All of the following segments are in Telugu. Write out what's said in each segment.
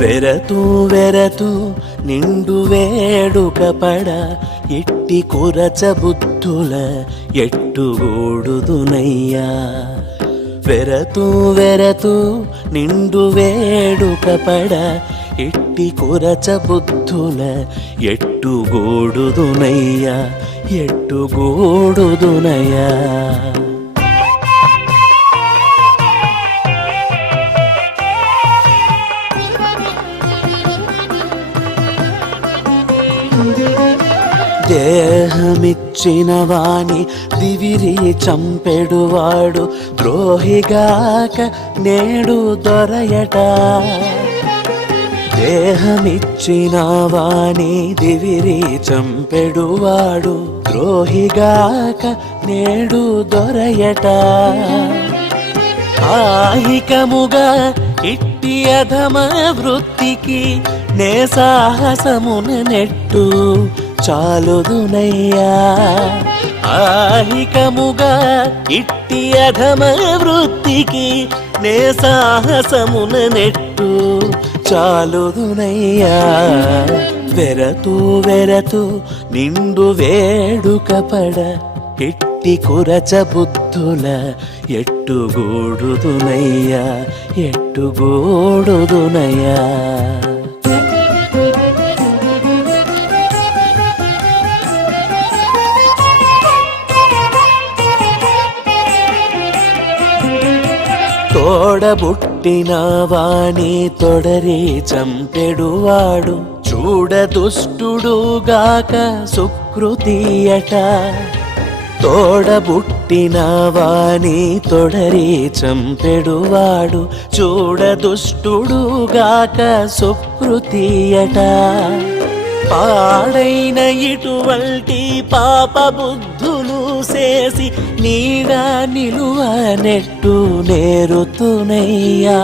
వెరతూ వెరతూ నిండు వేడుక పడ ఎట్టి కురచ బుద్ధుల ఎట్టుగూడుదునయ్యా. వెరతూ వెరతూ నిండు వేడుక పడ ఎట్టి కురచ బుద్ధుల ఎట్టుగూడుదునయ్యా, ఎట్టుగూడుదునయ్యా. దేహమిచ్చిన వాణి దివిరి చంపెడువాడు ద్రోహిగాక నేడు దొరయట. దేహమిచ్చిన వాణి దివిరి చంపెడువాడు ద్రోహిగాక నేడు దొరయట. ఆహికముగా ఇట్టి అధమ వృత్తికి నే సాహసమున నెట్టు చాలుదునయ్యా. ఆహికముగా ఇట్టి అధమ వృత్తికి నే సాహసమున నెట్టు చాలుదునయ్యా. వెరతూ వెరతూ నిండు వేడుక పడ ఎట్టి కురచ బుద్ధుల ఎట్టుగూడుదునయ్యా, ఎట్టుగూడుదునయ్యా. తోడబుట్టిన వాణి తొడరి చంపెడువాడు చూడదుష్టుడుగాక సుకృతియట. తోడబుట్టిన వాణి తొడరి చంపెడువాడు చూడదుష్టుడుగాక సుకృతియట. పాడైన ఇటువంటి పాప బుద్ధులు చేసి నీడ నిలువ నెట్టు నేరుతునయ్యా.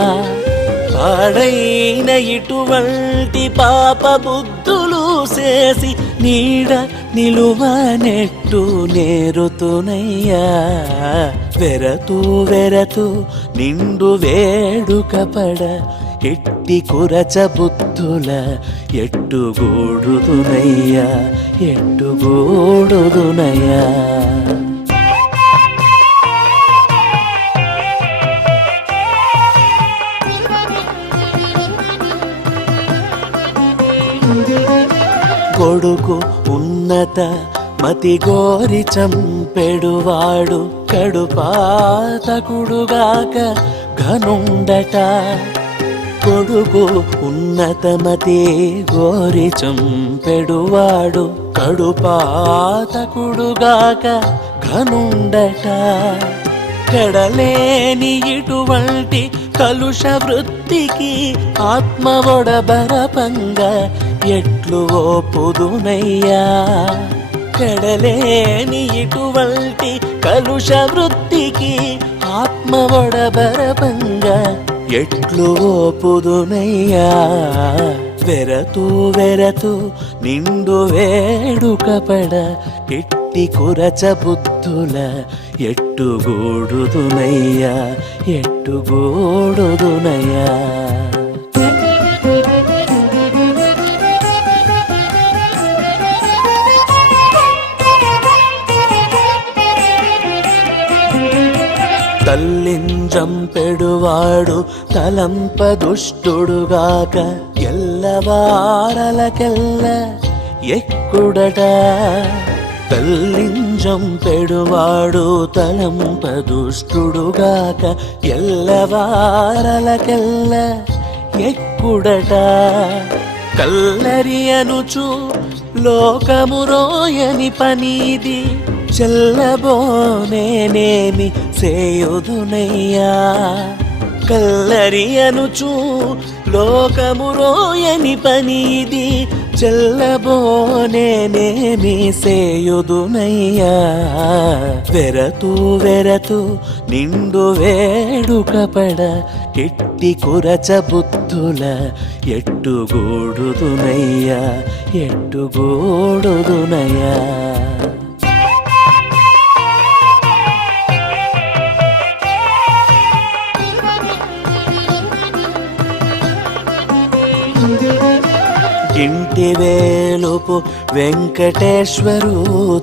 పాడైన ఇటువంటి పాప బుద్ధులు చేసి నీడ నిలువ నెట్టు నేరుతునయ్యా. వెరతూ వెరతూ నిండు వేడుక పడ ఎట్టి కురచ బుద్ధుల ఎట్టుగూడుదునయ్యా, ఎట్టుగూడుదునయ్యా. కొడుకు ఉన్నత మతి గోరి చంపెడువాడు కడుపాతకుడుగాక ఘనుండట. కొడుకు ఉన్నతమతి గోరి చంపెడువాడు కడుపాతకుడుగాక ఘనుండట. కడలేని ఇటువంటి కలుష వృత్తికి ఆత్మ ఒడబరపంగ ఎట్లు ఓపుదునయ్యా. కడలేని ఇటువంటి కలుష వృత్తికి ఆత్మ ఒడబరపంగ ఎట్లు ఓపుదునయ్యా. వెరతూ వెరతూ నిండు వేడుక పడ ఎట్టి కురచ బుద్ధుల ఎట్టుగూడుదునయ్యా, ఎట్టుగూడుదునయ్యా. తల్లింజంపెడువాడు తలంప దుష్టుడుగాక ఎల్లవారలకెల్ల ఎక్కుడట. తల్లింజంపెడువాడు తలంప దుష్టుడుగాక ఎల్లవారలకెల్ల ఎక్కుడట. కల్లరి అనుచు లోకము రోయని పనీది చెల్లబోనేనేమి సేయుదునయ్యా. కల్లరి అనుచు లోకము రోయని పని ఇది, చెల్లబోనేనేమి సేయుదునయ్యా. వెరతు వెరతు నిండు వేడుకపడ, ఎట్టి కురచ బుద్ధుల ఎట్టుగూడుదునయ్యా, ఎట్టుగూడుదునయ్యా. ఇంటి వేలుపు వెంకటేశ్వరు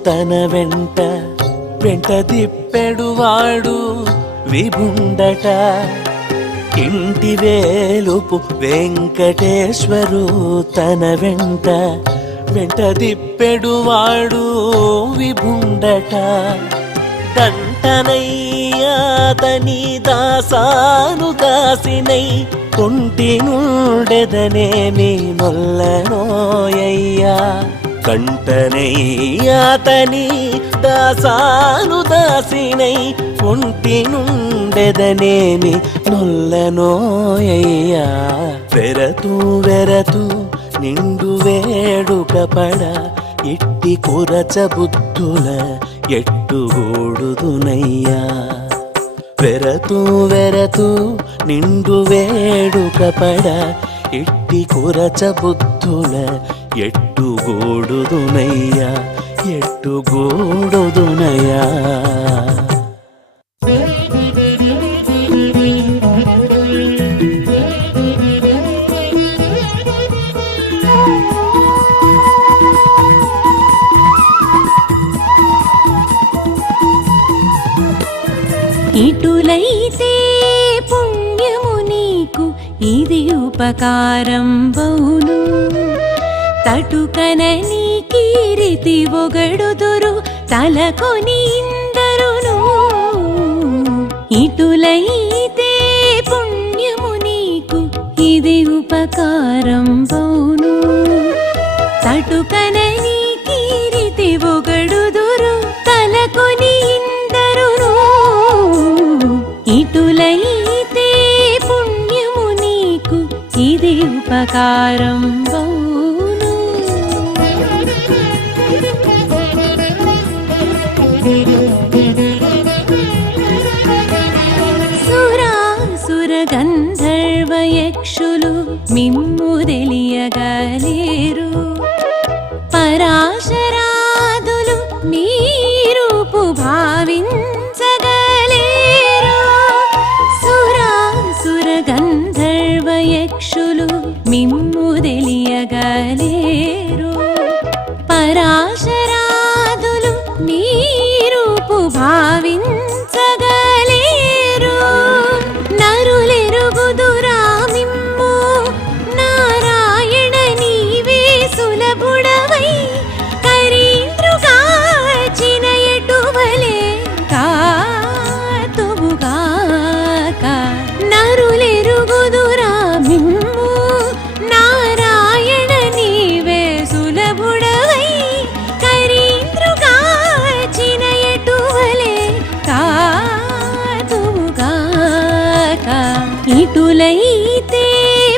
తన వెంట దిప్పెడువాడు విభుండట. ఇంటి వేలుపు వెంకటేశ్వరు తన వెంట దిప్పెడువాడు విభుండట. దంటనయ్యాతని దాసాను దాసినై, కొంటి నుండెదనేమి నొల్లనోయ్యా. కంటనయ్యాతని దాసాను దాసినై, కొంటి నుండెదనేమి నొల్లనోయ్యా. వెరతు వెరతు నిండు వేడుకపడ, ఇట్టి కురచ బుద్ధుల ఎట్టుగూడుదునయ్యా. వెరతు వెరతు నిండు వేడుకపడ, ఇట్టి కురచ బుద్ధుల ఎట్టుగూడుదునయ్యా, ఎట్టుగూడుదునయ్యా. ఇటులైతే పుణ్యము నీకు ఇది ఉపకారం బౌను. తటుకన నీ కీరితి ఒగడుదురు తలకొని ఇందరును. ఇటులైతే పుణ్యము నీకు ఇది ఉపకారం బౌను. తటుకన నీ కీరితి ఒగడుదురు తలకొని ఇందరును. ఇటులైతే పుణ్యము నీకు ఇది ఉపకారం బౌను. సురాసుర గంధర్వ యక్షులు మిమ్ము తెలియగలేరు. పరాశరాదులు మీ రూపు భావించగలేరు. సురాసుర గంధర్వ యక్షులు మిమ్ము తెలియగలేరు. పరాశరాదులు మీ రూపు భావించగలేరు. నరులెరుగుదురా మిమ్ము నారాయణ నీవే సులభుడవై, కరీంద్రుగాచిన ఎటువలే కాతువుగాక. నరులెరుగుదురా మిమ్ము నారాయణ నీవే సులభుడవై, కరీంద్రుగాచిన ఎటువలే కాతువుగాక. ఇటులైతే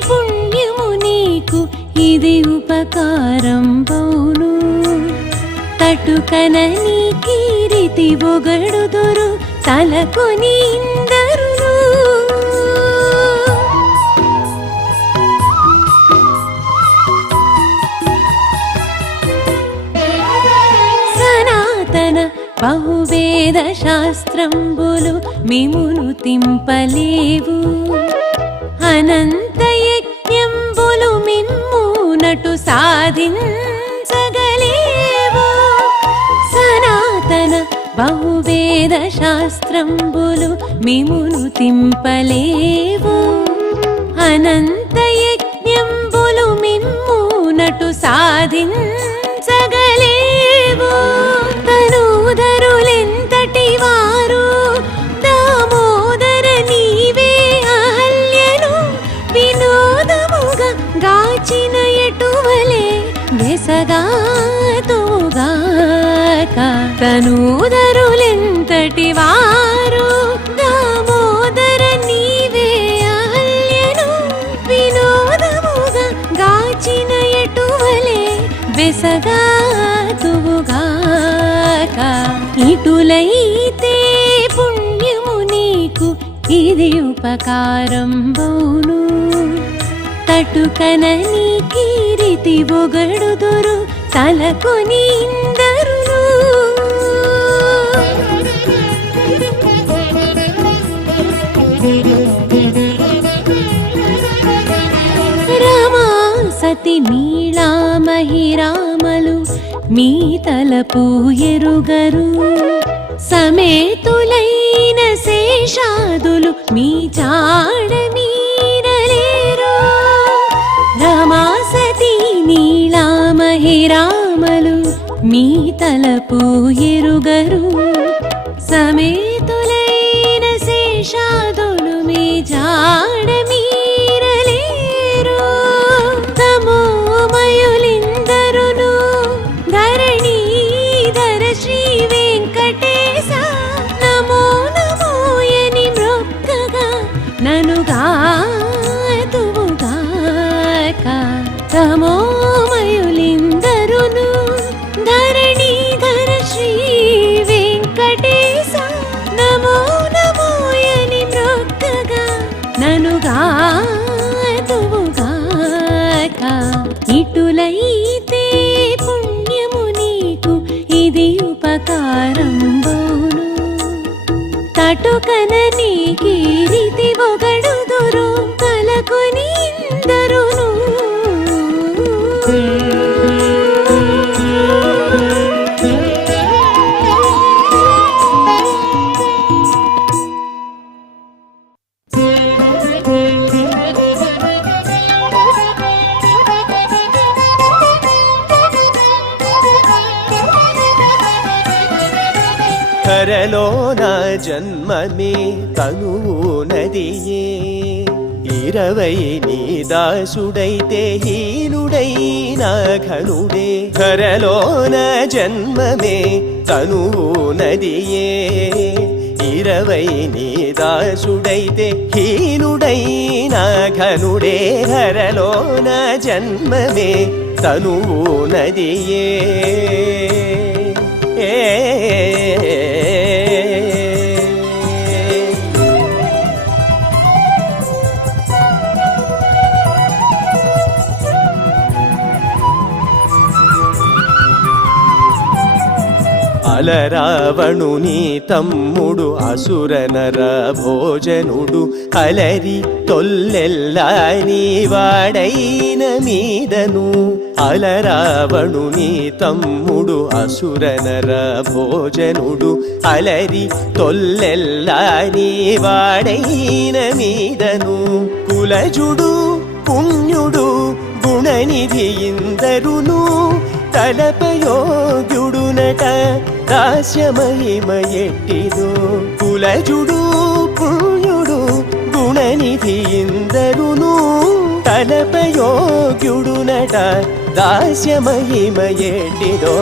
పుణ్యము నీకు ఇది ఉపకారం బౌను. తటుకన నీ కీరితి ఒగడుదురు తలకొని ఇందరును. సనాతన బహువేద శాస్త్రంబులు మిమును తింపలేవు. అనంత యజ్ఞంబులు మిమ్మునటు సాధించగలేవు. సనాతన బహువేద శాస్త్రంబులు మిమును తింపలేవు. అనంత యజ్ఞంబులు మిమ్మునటు సాధించగలేవు. తనూదరులెంతటి వారు దామోదర నీవే అహల్యను వినోదముగా గాచిన ఎటువలే వెసగాతుగాక. తనూదరులెంతటి వారు దామోదర నీవే వెసగాతువుగాక. ఇటులైతే పుణ్యము నీకు ఇది ఉపకారంబౌను. తటుకన నీ కీరితి ఒగడుదురు తలకొని ఇందరును. రమా సతి నీళా మహిరామలు మీ తలపు ఎరుగరు. సమేతులైన శేషాదులు మీ జాడ మీరలేరు. రమా సతి నీళా మహిరామలు మీ తలపు ఎరుగరు. సమేతులైన శేషాదులు మీ జాడ మీరలేరు. తమోమయులిందరును ధరణీధర శ్రీ వెంకటేశ నమో నమోయని మ్రొక్కగా ననుగాతువుగాక. తమోమయులిందరును ధరణీధర శ్రీ వెంకటేశ నమో నమోయని మ్రొక్కగా ననుగాతువుగాక. ఇటులైతే పుణ్యము నీకు ఇది ఉపకారంబౌను. తటుకన నీ కీరితి ఒగడుదురు తలకొని ఇందరును. ధరలోన జన్మమే తనువు నదియే. 20 నీ దాసుడైతే హీనుడైన ఘనుడే. ధరలోన జన్మమే తనువు నదియే. 20 నీ దాసుడైతే హీనుడైన ఘనుడే. ధరలోన జన్మమే తనువు నదియే. అలరావణుని తమ్ముడు అసురనర భోజనుడు. అలరి తొల్లెల్లాని వాడైన మీదను. అలరావణుని తమ్ముడు అసురనర భోజనుడు. అలరి తొల్లెల్లాని వాడైన మీదను. కులజుడు పుణ్యుడు గుణనిధి ఇందరును. తలపయోగ్యుడునట దాస్యమహిమ ఎట్టిదో. కులజుడు పుణ్యుడు గుణనిధి ఇందరును. తలపయోగ్యుడునట దాస్యమహిమ ఎట్టిదో.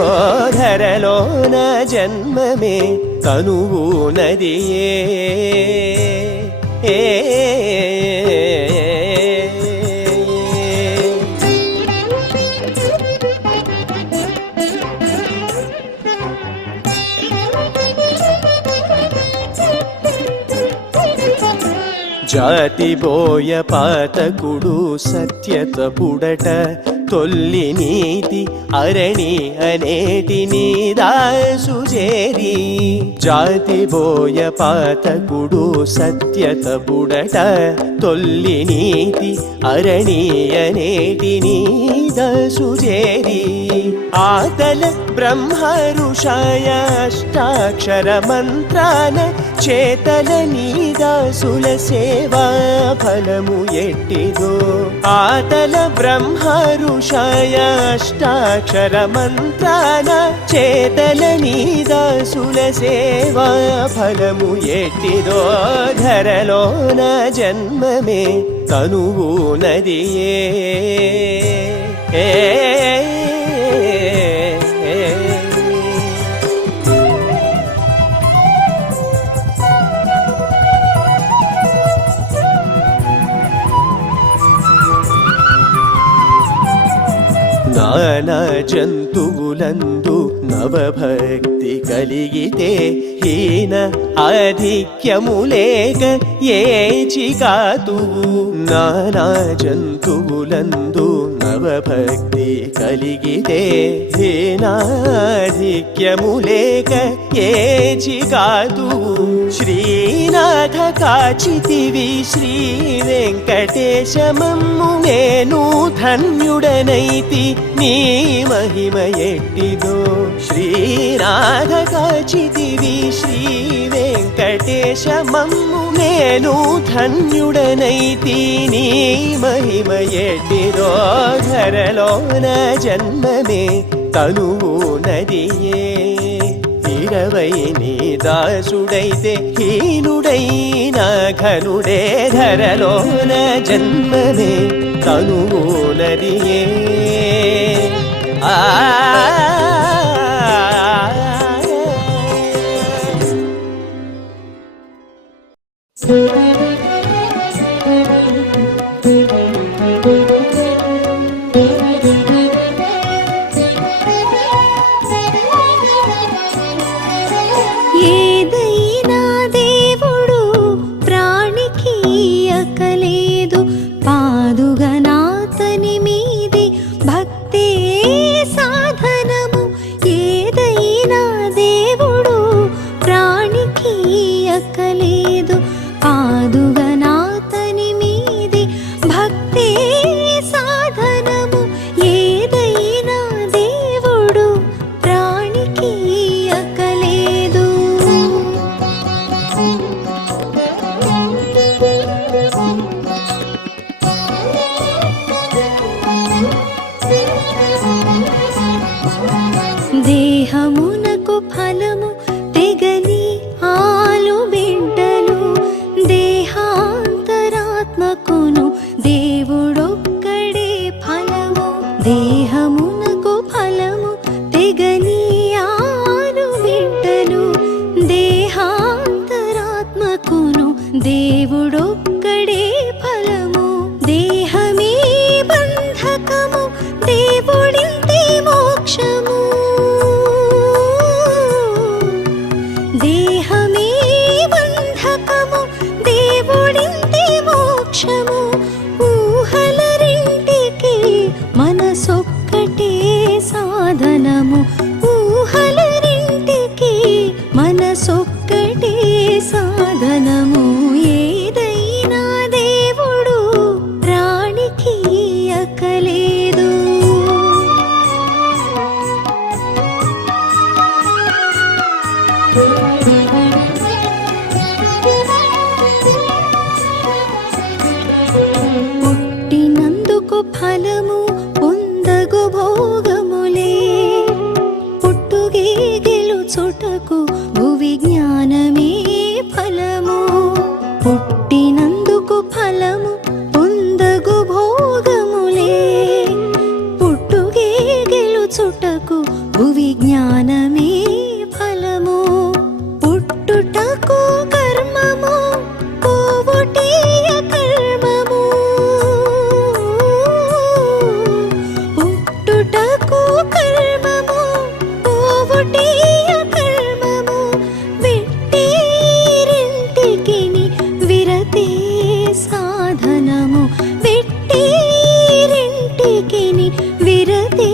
ధరలోన జన్మమే తనువు నదియే. జాతి బోయ పాతకుడు సత్యత పుడట. తొల్లి నీతి అరణి అనేటి నీ దాసు చేరి. జాతి బోయ పాతకుడు సత్యత పుడట. తొల్లి నీతి అరణి అనేటి నీ దాసు చేరి. ఆతల బ్రహ్మ ఋషాయ అష్టాక్షర మంత్రాన చేతల నీ దాసుల సేవా ఫలము ఎట్టిదో. ఆతల బ్రహ్మ ఋషాయ అష్టాక్షర మంత్రాన చేతల నీ దాసుల సేవా ఫలము ఎట్టిదో. ధరలోన జన్మమే తనువు నదియే. నానా జంతువులందు నవభక్తి కలిగితే హీన ఆధిక్యము లేక ఏచి కాతువు. నానా జంతువులందు నవభక్తి కలిగితే హీనాధిక్యము లేక ఏచి కాతువు. శ్రీనాథ కాచితివి శ్రీ వెంకటేశమమ్ము నేను ధన్యుడనైతి నీ మహిమ ఎట్టిదో. శ్రీనాథ కాచితివి శ్రీ వెంకటేశమమ్ము నేను ధన్యుడనైతి నీ మహిమ ఎట్టిదో. ధరలోన జన్మమే తనువు నదియే 20 నీ దాసుడైతే హీనుడైన ఘనుడే. ధరలోన జన్మమే తనువు నదియే. ఏదైనా దేవుడు ప్రాణికి అక్కలేదు పాదుగనాతని మీది భక్తే సాధనము. ఏదైనా దేవుడు ప్రాణికి అక్కలేదు పాదుగనాతని మీది భక్తే సాధనము. ఏదైనా దేవుడు ప్రాణికి అక్కలేదు. దేహమునకు ఫలము తెగని ఆలు బిడ్డలు దేహాంతరాత్మకును దేవుడొక్కడే ఫలము. దేహమునకు ఫలము తెగని ఆలు బిడ్డలు దేహాంతరాత్మకును దేవుడొక్కడే ఫలము. దేహమే బంధకము దేవుడింతే మోక్షము. దేహమే బంధకము దేవుడింతే మోక్షము. ఊహలరింటికి మనసొక్కటే సాధనము. ఊహలరింటికి మనసొక్కటే సాధనము. ఏదైనా దేవుడు ప్రాణికి అక్కలేదు. పుట్టినందుకు ఫలము పొందగు భోగములే పుట్టుగే గెలుచుటకు భువి జ్ఞానమే ఫలము. పుట్టినందుకు ఫలము పొందగు భోగములే పుట్టుగే గెలుచుటకు భువి జ్ఞానమే ఫలము. పుట్టుటకు కర్మము పోవుటేయ కర్మము. పుట్టుటకు కర్మము పోవుటేయ కర్మము. వెట్టేరింటికిని విరతే సాధనము. వెట్టేరింటికిని విరతే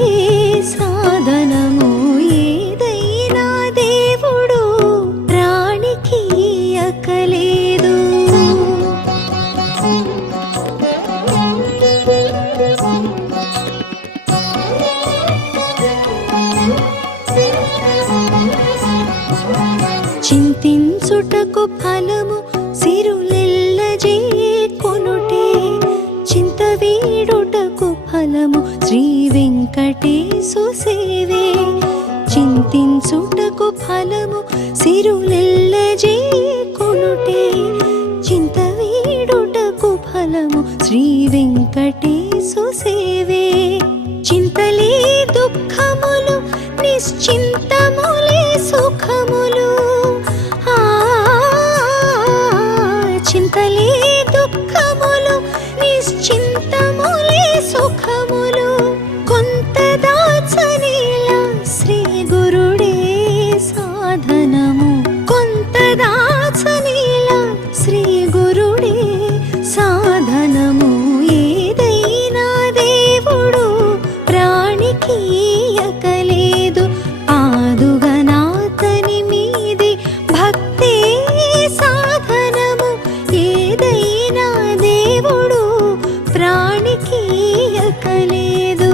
సాధనము. ఏదైనా దేవుడు ప్రాణికి అక్కలేదు. చింతించుటకు ఫలము సిరులెల్లజే కొనుటే. చింత వీడుటకు ఫలము శ్రీ వెంకటేశు సేవే. చింతించుటకు ఫలము సిరులెల్లజే కొనుటే. చింత వీడుటకు ఫలము శ్రీ వెంకటేశు సేవే. చింతలే దుఃఖములు నిశ్చింతములే సుఖములు. చింతలే దుఃఖములు నిశ్చింతములే సుఖములు. కొంత తనికీయకలేదు.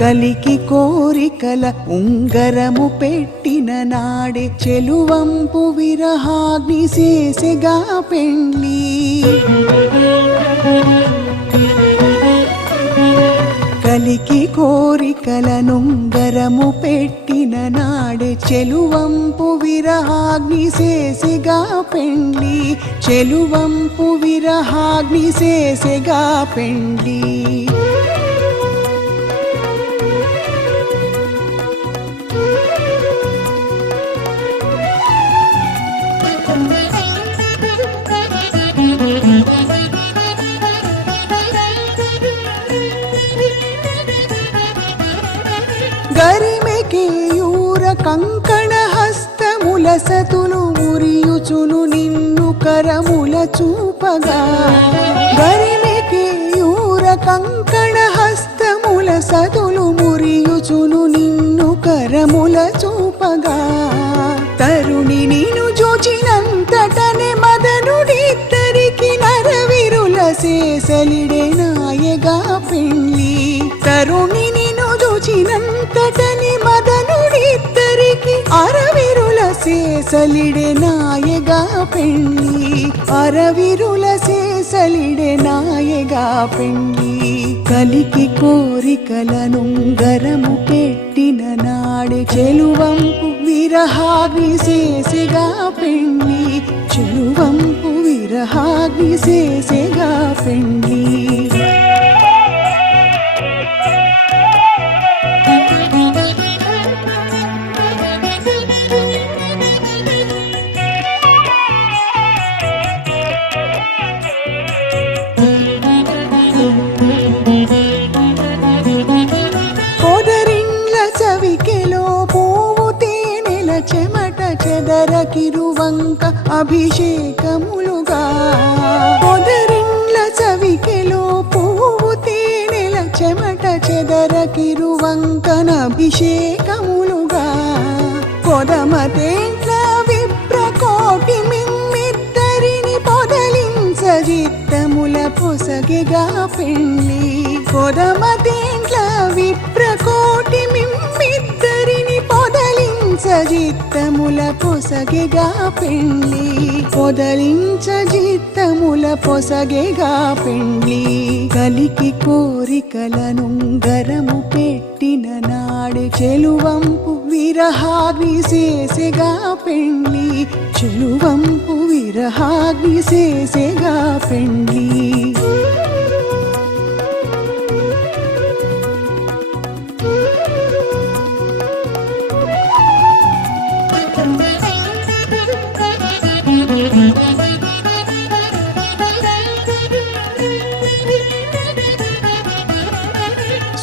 కలికి కోరికల ఉంగరము పెట్టిన నాడే చెలువంపు విరహాగ్ని చేసెగా పెళ్ళి. కలికి కోరికల నుంగరము పెట్టిన నాడే చెలువంపు విరహాగ్ని చేసెగా పెళ్ళి. చెలువంపు విరహాగ్ని చేసెగా పెళ్ళి. గరిమెకేయూర కంకణ హస్తముల సతులు మురియుచును నిన్ను కరముల చూపగా. గరిమెకేయూర కంకణ హస్తముల సతులు మురియుచును నిన్ను కరముల చూపగా. తరుణి నిన్ను జోచినంతటనే మదనుడిద్దరికి నరవిరుల సేసలిడే నాయగా పెళ్ళి. తరుణి నిన్ను జోచినంతటని మదనుడిద్దరికి అరవిరుల సేసలిడే నాయగా పెళ్ళి. అరవిరుల సేసలిడే నాయగా పెళ్ళి. కలికి కోరికలను గరము పెట్టిన నాడే చెలువంపు విరహాగ్ని చేసెగా పెళ్ళి. చెలువంపు విరహాగ్ని చేసెగా పెళ్ళి. చవికెలో పువ్వు తేనెల చెమట చెదరకిరువంక అభిషేకములుగా. పొదరిండ్ల చవికెలో పువ్వు తేనెల చెమట చెదరకిరువంకన అభిషేకములుగా. కొదమతేంట్ల విప్రకోటి మిమ్మిద్దరిని పొదలించజిత్తముల పొసగెగా పెళ్ళి. కొదమతేంట్ల విప్రకోటి మిమ్మిద్దరిని పొదలించజిత్తముల పొసగెగా పెళ్ళి. పొదలించజిత్తముల పొసగెగా పెళ్ళి. కలికి కోరికలను గరము పెట్టిన నాడే చెలువంపు విరహాగ్ని చేసెగా పెళ్ళి. చెలువంపు విరహాగ్ని చేసెగా పెళ్ళి.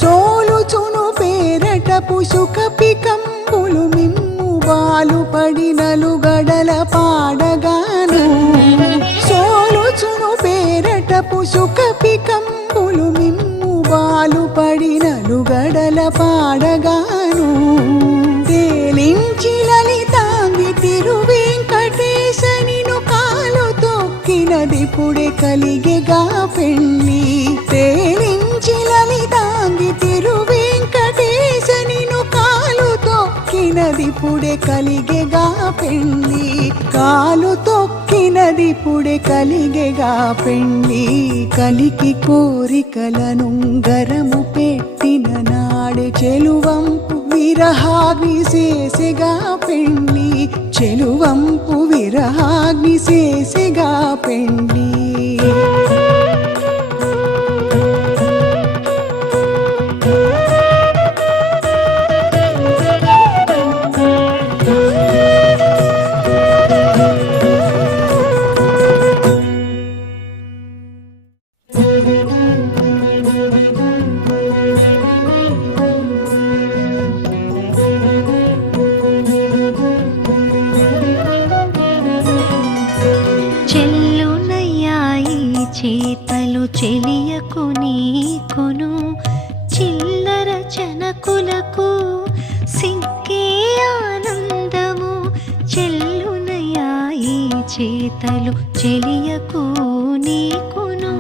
సోలుచును పేరటపు సుఖపికంబులు మిమ్ము బాలు పడినలు గడల పాడగాను. సోలుచును పేరటపు సుఖపికంబులు మిమ్ము బాలు పడినలు గడల పాడగాను. తేలించి లలితాంగి తిరువెంకటేశనిను కాలు తొక్కినదిపుడే కలిగెగా పెళ్ళి. తేలించి లలితాంగి తిరువెంకటేశనిను కాలు తొక్కినదిపుడే కలిగెగా పెళ్ళి. కాలు తొక్కినదిపుడే కలిగెగా పెళ్ళి. కలికి కోరికలను గరము పెట్టిన నాడే చెలువంపు విరహాగ్ని చేసెగా పెళ్ళి. చెలువంపు విరహాగ్ని చేసెగా పెళ్ళి. చేతలు చెలియకు నీకును చిల్లర చనకులకు సిగ్గే ఆనందము చెల్లునయా ఈ చేతలు చెలియకు నీకును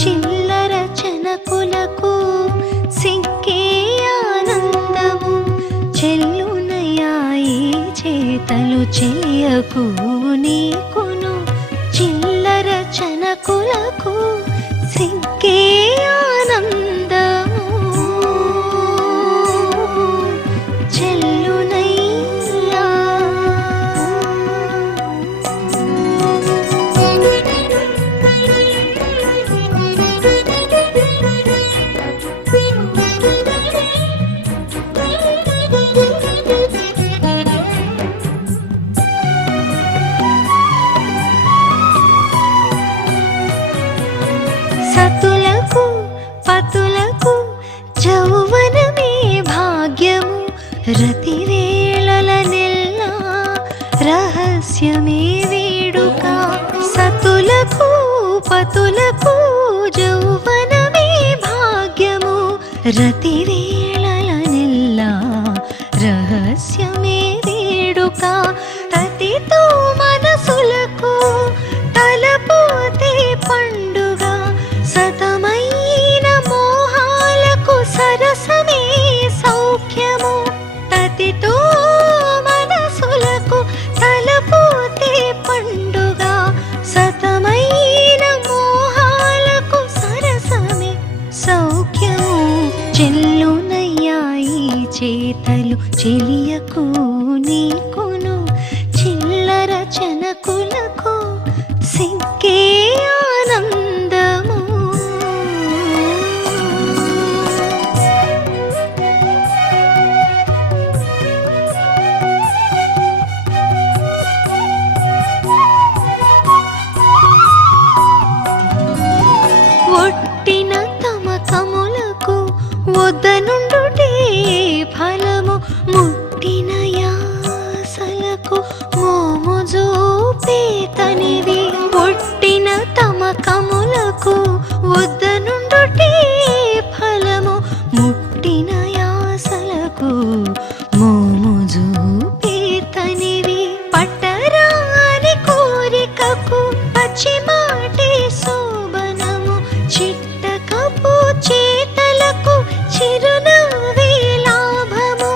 చిల్లర చనకులకు సిగ్గే ఆనందము చెల్లునయా ఈ చేతలు చెలియకు నీకును చిల్లర చనకులకు సిగ్గే ఆనందము చెల్లునయ్యా. సతులకు పతులకు యౌవనమే భాగ్యము రతివేళల నెల్ల రహస్యమే వేడుక. సతులకు పతులకు యౌవనమే భాగ్యము రతివేళల నెల్ల రహస్యమే వేడుక. తతితో మనసులకు తలపోతే పండుగ సతమైన మోహాలకు సరసమే సౌఖ్యము. తతితో మనసులకు తలపోతే పండుగ సతమైన మోహాలకు సరసమే సౌఖ్యము చెల్లునయ్యా ఈ చేతలు చెలియకు నీకును చిల్లర చనకులకు సిగ్గే ఆనందము. ఒట్టిన తమకములకు వద్దనుండుటే ఫలము ముట్టిన యాసలకు మోము చూపేతనివి. ఒట్టిన తమకములకు వద్దనుండుటే ఫలము ముట్టిన యాసలకు మోము చూపేతనివి. పట్టరాని కోరికకు పచ్చిమాటే శోభనము చిట్టకపు చేతలకు చిరునవ్వే లాభము.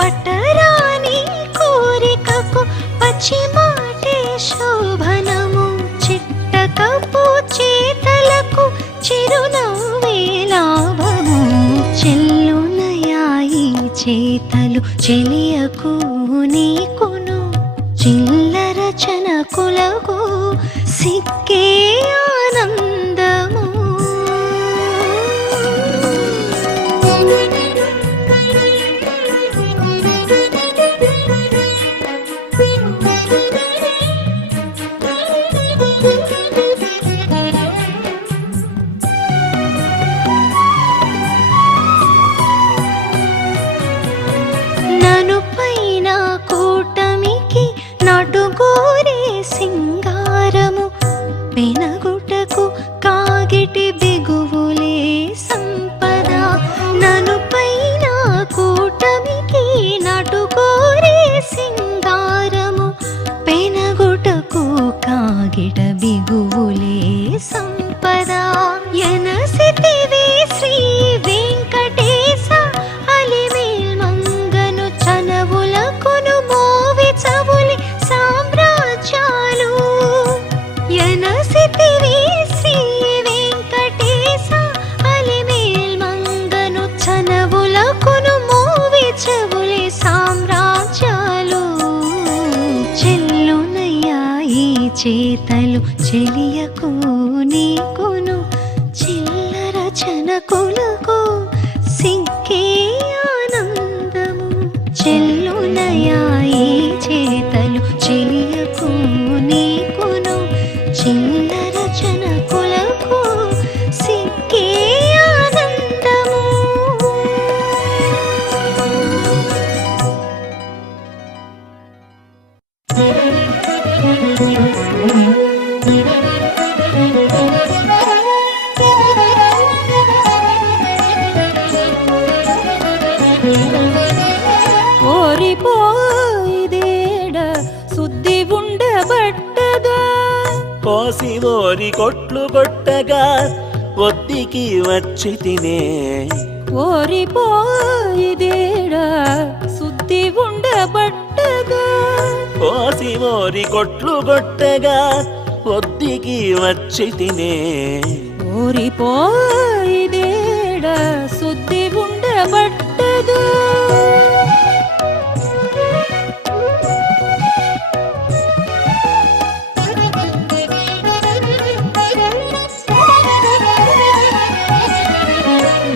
పట్టరాని కోరికకు పచ్చిమాటే శోభనము చిట్టకపు చేతలకు చిరునవ్వే లాభము చెల్లునయా ఈ చేతలు చెలియకు నీకును చిల్లర చనకులకు సిగ్గే ఆనందము. నను పైన కూటమికి నటుగోరే సింగారము పెనగుటకు కాగిటి బిగువులే సంపద. నను పైన కూటమికి నటుగోరే సింగారము పెనగుటకు కాగిట బిగువులే సంపద. ఎనసితివి శ్రీ వెంకటేశ అలిమేల్ మంగను చనవులకును మోవి చవులి సామ్రాజ్యాలు. ఎనసితివి శ్రీ వెంకటేశ అలిమేల్ మంగను చనవులకును మోవి చవులి సామ్రాజ్యాలు చెల్లునయ్యా ఈ చేతలు చెలియకు నీకును చిల్లర చనకులకు సిగ్గే ఆనందము చెల్లునయా ఈ చేతలు చెలియకు నీకును చిల్లర చనకులకు సిగ్గే ఆనందము. ఓరి కొట్లు కొట్టగా ఒత్తికి వచ్చి తినే ఓరిపోయిదేడా శుద్ధి ఉండబట్టగా కోసి ఓరి కొట్లు కొట్టగా ఒత్తికి వచ్చి తినే ఓరిపోయిదేడా శుద్ధి ఉండబట్టగా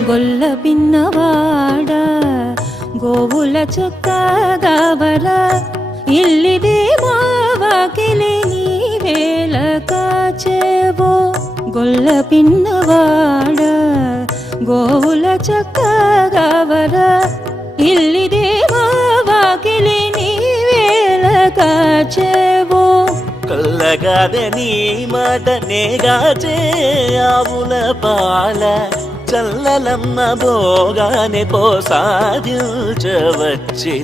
గొల్ల పిన్నవాడ గోవుల చొక్కగావర ఇల్లిదే మావాకిలి నీ వేళ కాచేవో గొల్ల పిన్నవాడ గోవుల చొక్కగావర ఇల్లిదే మావాకిలి నీ వేళ కాచేవో కల్లగాదే నీ మాట నేగాచే ఆవుల పాల చల్లలమ్మ భోగానే పోసాదించవచ్చి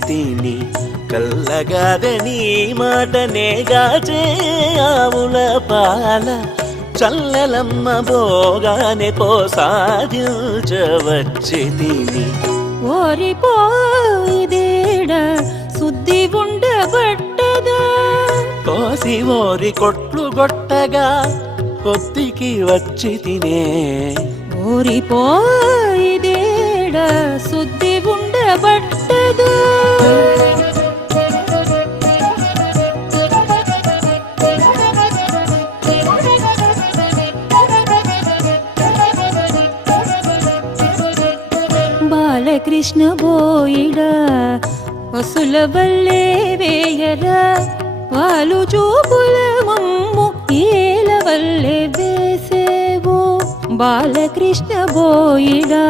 తిని కల్లగాదే నీ మాట నేగాచే ఆవుల పాల చల్లలమ్మ భోగానే పోసాదించవచ్చి తిని ఓరిపోయిదేడా శుద్ధి ఉండబట్టదా కోసి ఓరి కొట్లు కొట్టగా ఒత్తికి వచ్చి తినే ఓరిపోయిదేడా శుద్ధి ఉండబట్టదా బాలకృష్ణ బోయిడా పసుల వల్లే వేయరా వాలు చూపుల మమ్ము ఏల వల్లే వేసేవో బాలకృష్ణ బోయిడా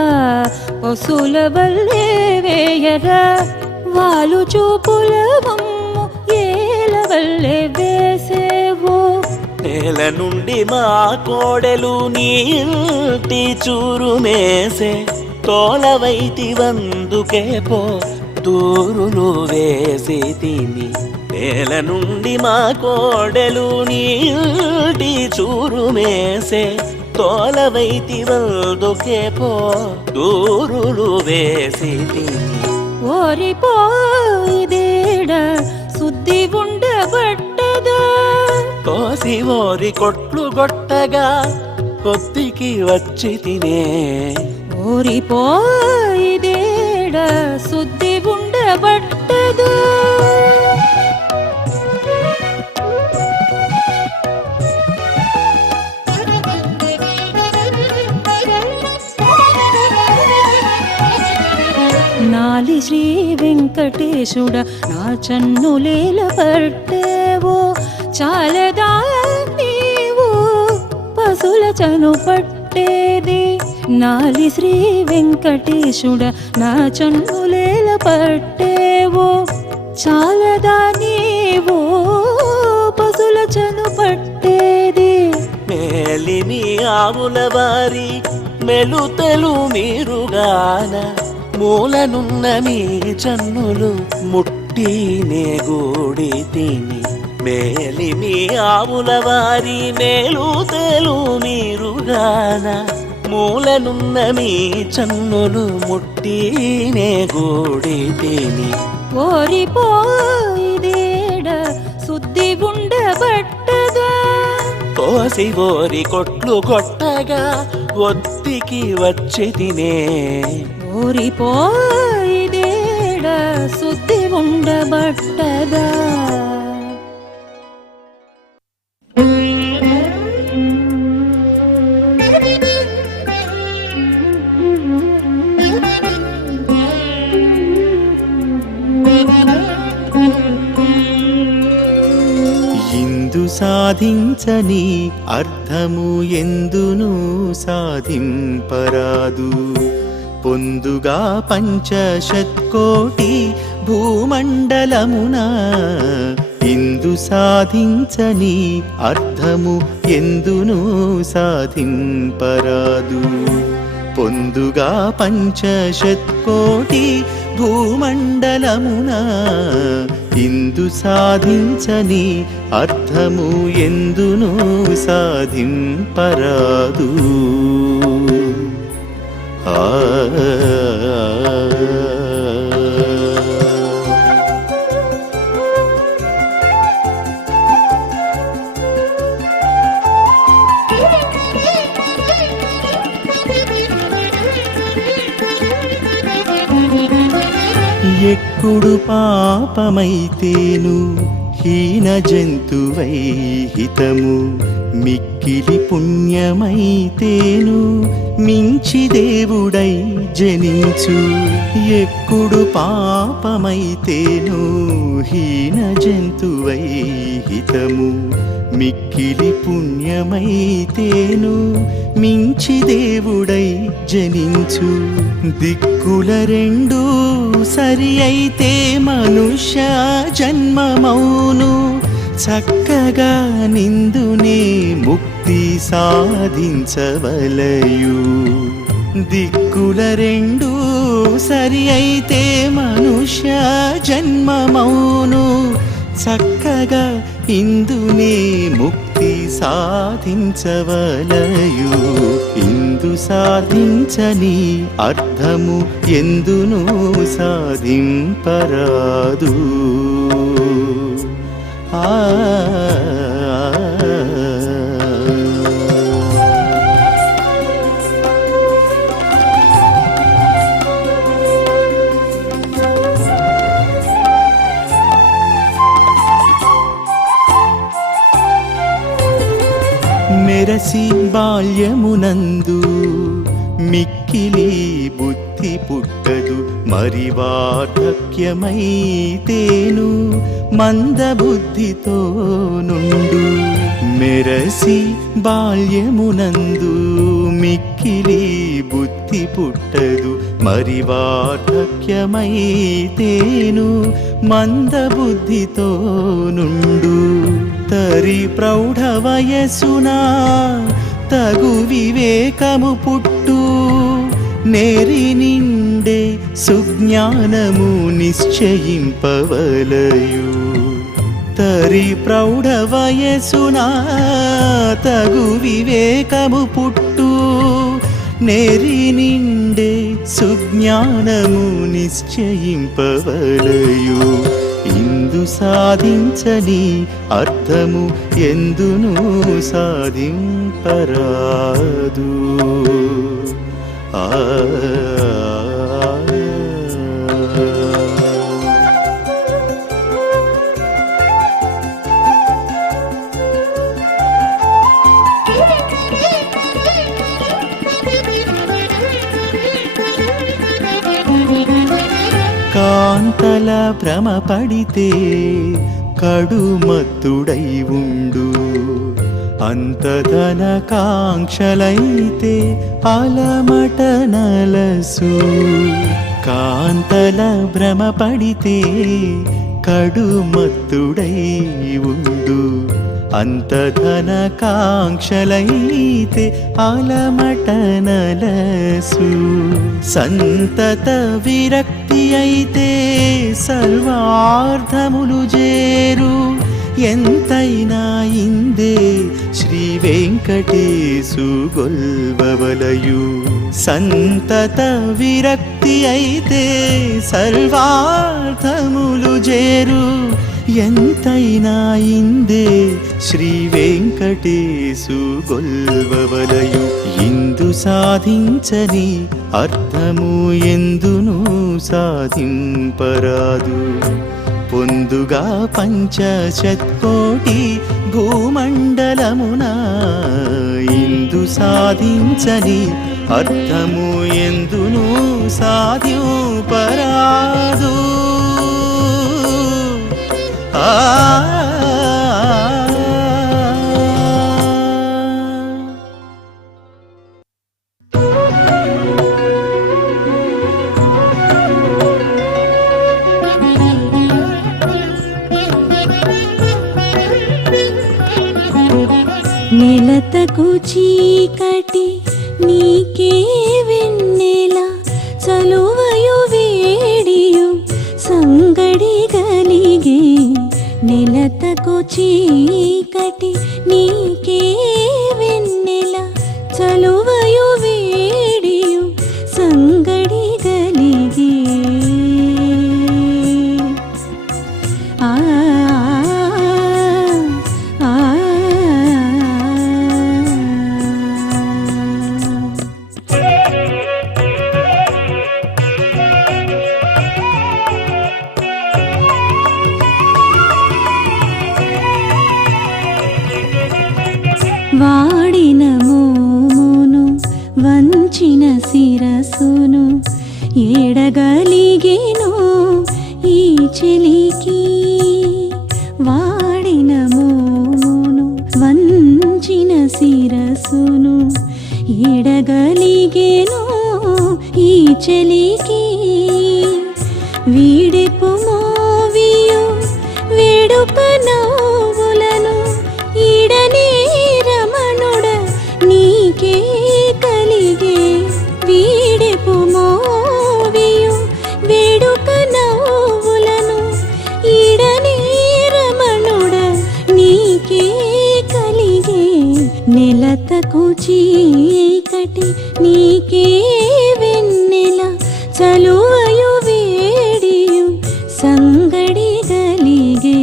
పసుల వల్లే వేయరా వాలు చూపుల మమ్ము ఏల వల్లే వేసేవో నేల నుండి మా కోడెలు నీటి చూరు మేసే తోలవైతి వందుకే పో దూరులు వేసి తిని నేల నుండి మా కోడెలు నీటి చూరు మేసే తోలవైతి వందుకే పో దూరులు వేసి తిని ఓరిపోయిదేడా శుద్ధి ఉండబట్టదా కోసి ఓరి కొట్లు కొట్టగా ఒత్తికి వచ్చి తినే ఓరిపోయిదేడా శుద్ధి ఉండబట్టదా నాలి శ్రీ వెంకటేశుడ నా చన్నులేల పట్టేవో చాలదా నీవు పశుల చను పట్టేది నాలి శ్రీ వెంకటేశుడ నా చన్నులేల పట్టేవో చాలదా నీవు పశుల చను పట్టేది మేలిమి ఆవుల వారి మెలుతెలు మీరుగాన మూలనున్న మీ చన్నులు ముట్టినే గూడి తిని మేలిమి ఆవుల వారి మేలుతెలు మీరుగాన మూలనున్న మీ చన్నులు ముట్టినే గూడి తిని ఓరిపోయిదేడా శుద్ధి ఉండబట్టదా కోసి ఓరి కొట్లు కొట్టగా ఒత్తికి వచ్చి తినే ఓరిపోయిదేడా శుద్ధి ఉండబట్టదా ఇందు సాధించని అర్థము ఎందును సాధింపరాదు పొందుగా పంచశత్కోటి భూమండలమున ఇందు సాధించని అర్థము ఎందును సాధింపరాదు పొందుగా పంచశత్కోటి భూమండలమున ఇందు సాధించని అర్థము ఎందును సాధింపరాదు. ఆ ఎక్కుడు పాపమైతేను హీన జంతువై హితము, మిక్కిలి పుణ్యమైతేను మించి దేవుడై జనించు. ఎక్కుడు పాపమైతేను హీన జంతువై హితము, మిక్కిలి పుణ్యమైతేను మించి దేవుడై జనించు. దిక్కుల రెండు సరి అయితే మనుష్య జన్మమౌను, చక్కగా నిందునే ముక్తి సాధించవలయు. దిక్కుల రెండు సరి అయితే మనుష్య జన్మమౌను, చక్కగా ఇందునే ముక్తి సాధించవలయు. ఇందు సాధించని అర్థము ఎందును సాధింపరాదు. ఆ మెరసి బాల్యమునందు మిక్కిలి బుద్ధి పుట్టదు, మరి వార్ధక్యమైతేను మందబుద్ధితో నుండు. మెరసి బాల్యమునందు మిక్కిలి బుద్ధి పుట్టదు, మరి వార్ధక్యమైతేను మందబుద్ధితో నుండు. తరి ప్రౌఢ వయసునా తగు వివేకము పుట్టు, నేరి నిండే సుజ్ఞానము నిశ్చయింపవలయు. తరి ప్రౌఢ వయసునా తగు వివేకము పుట్టు, నేరి నిండే సుజ్ఞానము నిశ్చయింపవలయు. ఇందు సాధించని అర్థము ఎందును సాధింపరాదు. ఆ కాంతల భ్రమ పడితే కడుమత్తుడై ఉండు, అంతధన కాంక్షలైతే అలమట నలసు. కాంతల భ్రమ పడితే కడుమత్తుడై ఉండు, అంతధన కాంక్షలైతే అలమట నలసు. సంతత విరక్తి అయితే సర్వార్థములు చేరు, ఎంతైనా ఇందే శ్రీ వెంకటేశు గొల్వవలయు. సంతత విరక్తి అయితే సర్వార్థములు చేరు, ఎంతైనా ఇందే శ్రీ వెంకటేశు గొల్వవలయు. ఇందు సాధించని అర్థము ఎందును సాధింపరాదు. పొందుగా పంచశత్కోటి భూమండలమున ఇందు సాధించని అర్థము ఎందును సాధింపరాదు. నెలతకు చీకటి నీకే వెన్నెల, చలువయు వేడియు సంగడి గలిగే వంచిన శిరసును ఎడగలిగేను ఈ చెలికి వాడిన మోమును వంచిన శిరసును ఎడగలిగేను ఈ చెలికి వీడెపు మోవియు వేడుక నవ్వులను ఈడనే రమణుడ నీకే కలిగే వీడెపు మోవియు వేడుక నవ్వులను ఈడనే రమణుడ నీకే కలిగే నెలతకు చీకటి నీకే వెన్నెల చలువయు వేడియు సంగడి గలిగే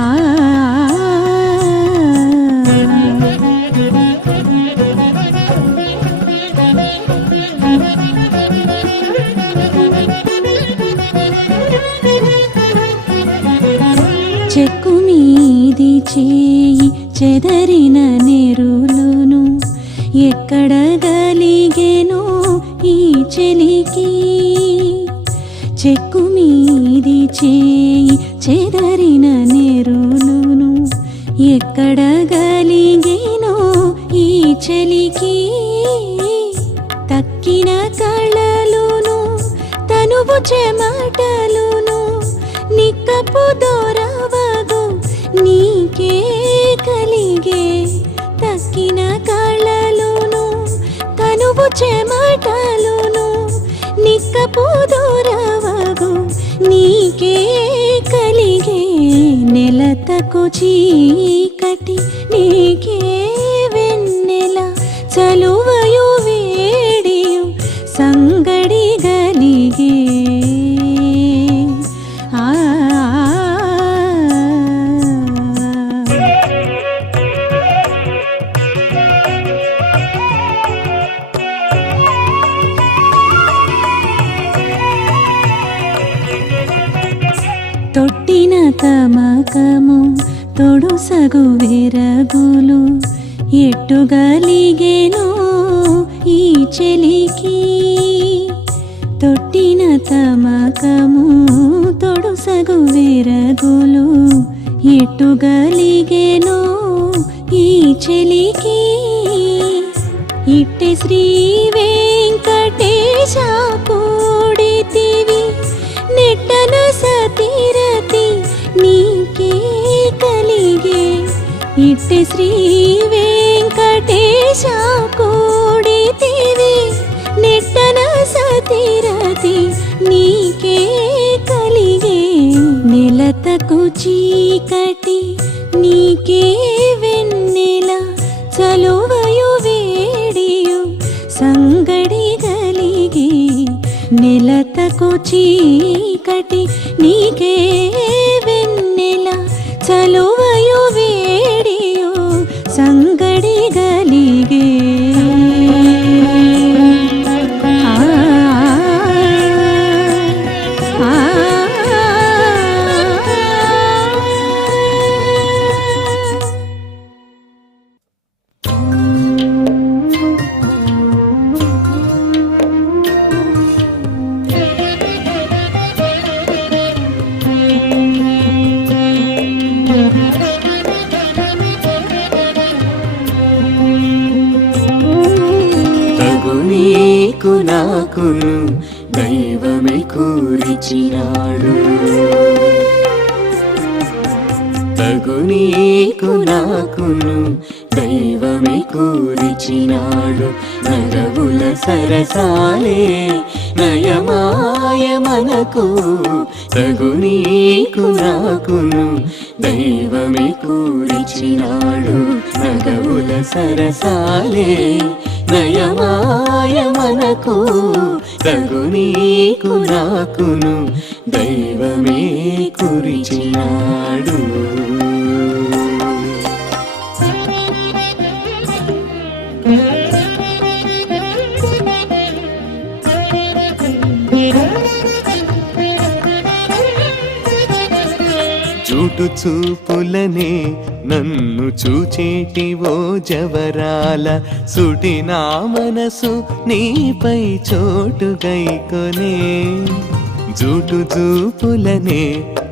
ఆ చెక్కు మీది చేయి చెదరిన నెరులును ఎక్కడ గలిగెనో ఈ చెలికి చెక్కు మీది చేయి చెదరిన నెరులును ఎక్కడ గలిగెనో ఈ చెలికి తక్కిన కళలును తనువు చెమటలును నిక్కపు దొరవగు నీకే కలిగే తక్కిన కళలును తనువు చెమటలును నిక్కపు దొరవగు నీకే కలిగే నెలతకు చీకటి నీకే వెన్నెల చలువయు వేడియు సంగడి గలిగే ఆ తొట్టిన తమకము తొడుసగు వెరగులు ఎట్టుగలిగేను ఈ చెలికి తొట్టిన తమకము తొడుసగు వెరగులు ఎట్టుగలిగేను ఈ చెలికి ఇట్టె శ్రీ వెంకటేశ కూడితివి నెట్టన సతిరతి నీకే కలిగే ఇట్టె శ్రీ వెంకటేశ కూడితివి నెట్టన సతిరతి నీకే కలిగే నెలతకు చీకటి నీకే వెన్నెల చలువయు వేడియు సంగడి గలిగి నెలతకు చీకటి నీకే వెన్నెల చలువయు వేడియు సంగడి గలిగే నీకు నాకును దైవమే కూర్చినాడు తగు నీకు నాకును దైవమే కూర్చినాడు నగవుల సరసాలే నయమాయ మనకు తగు నీకు నాకును దైవమే కూర్చినాడు నగవుల సరసాలే నయమాయ మనకు తగు నీకు నాకును దైవమే కురిచినాడు జూటు జూటు చూపులనే నన్ను చూచేటి ఓ జవరాల సుటి నా మనసు నీపై చోటు గైకొనే జూటు చూపులనే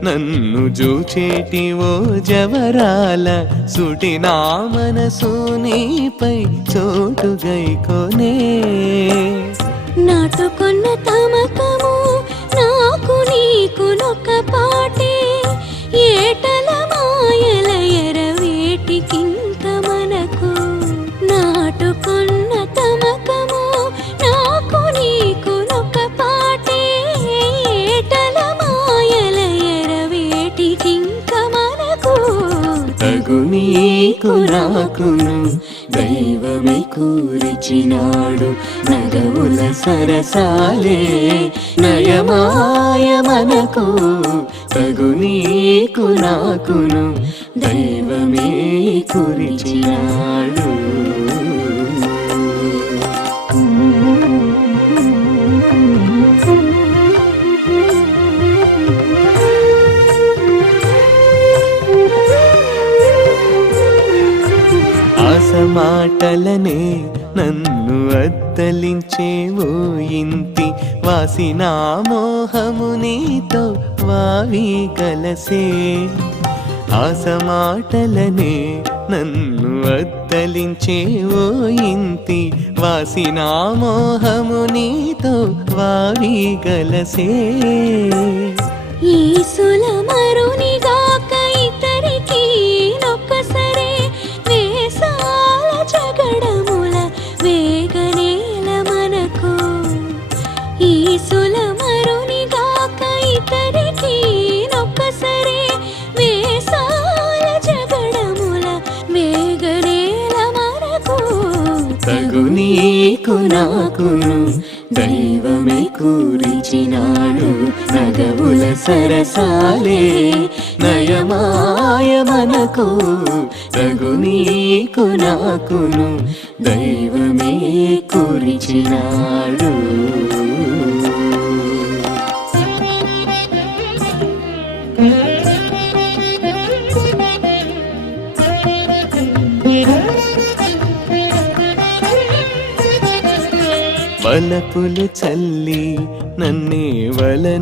నన్ను జూచేటి ఓ జవరాల సుటి నా మనసు నీపై చోటు గైకొనే నాటుకున్న తమకము నాకు నీకు నొక్క పాటే ఏటల మాయల ఎరవేటికింక మనకు నాటుకున్న తమకము నాకు నీకు నొక్క పాటే ఏటల మాయల ఎరవేటికింక మనకు తగు నీకు నాకును దైవమే కూర్చినాడు నగవుల సరసాలే నయమాయ మనకు తగు నీకు నాకును దైవమే కూర్చినాడు మాటలనే నన్ను అద్దలించేవో ఇంతి వాసిన మోహము నీతో వావి కలసే ఆశ మాటలనే నన్ను అద్దలించేవో ఇంతి వాసిన మోహము నీతో వావి గలసే ఈ సులమరునిగాక ఇతరికి నొక్కసరే వేసాల జగడముల వేగనేల మనకు ఈ సులమరునిగాక ఇతరికి నొక్కసరే వేసాల జగడముల వేగనేల మనకు తగు నీకు నాకును దైవమే కూర్చినాడు నగవుల సరసాలే నయమాయ మనకు తగు నీకు నాకును దైవమే కూర్చినాడు వలపులు చల్లి నన్నే వలనదీసేటి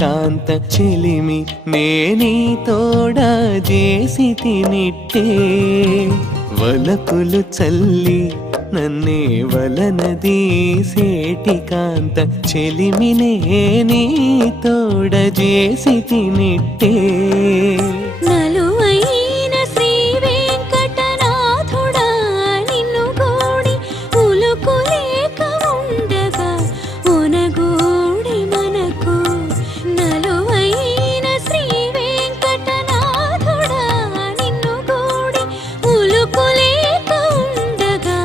కాంత చెలిమి నేనీ తోడా చేసి తినిట్టే వలపులు చల్లి నన్నే వలనదీసేటి కాంత చెలిమి నేనీ తోడ చేసి తినిట్టే నలువైన శ్రీ వెంకటనాథుడా నిన్ను గోడి ఉలుకులేక ఉండగా ఉనగోడి మనకు నలువైన శ్రీ వెంకటనాథుడా నిన్ను గోడి ఉలుకులేక ఉండగా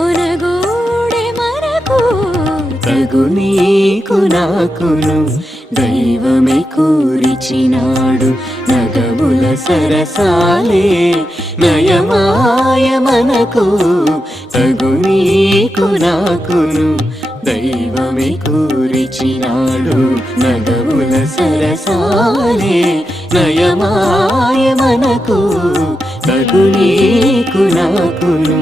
ఉనగోడి మనకు తగు నీకు నాకును దైవమే కూర్చినాడు నగవుల సరసాలే నయమాయ మనకు తగు నీకు నాకును దైవమే కూర్చినాడు నగవుల సరసాలే నయమాయ మనకు తగు నీకు నాకును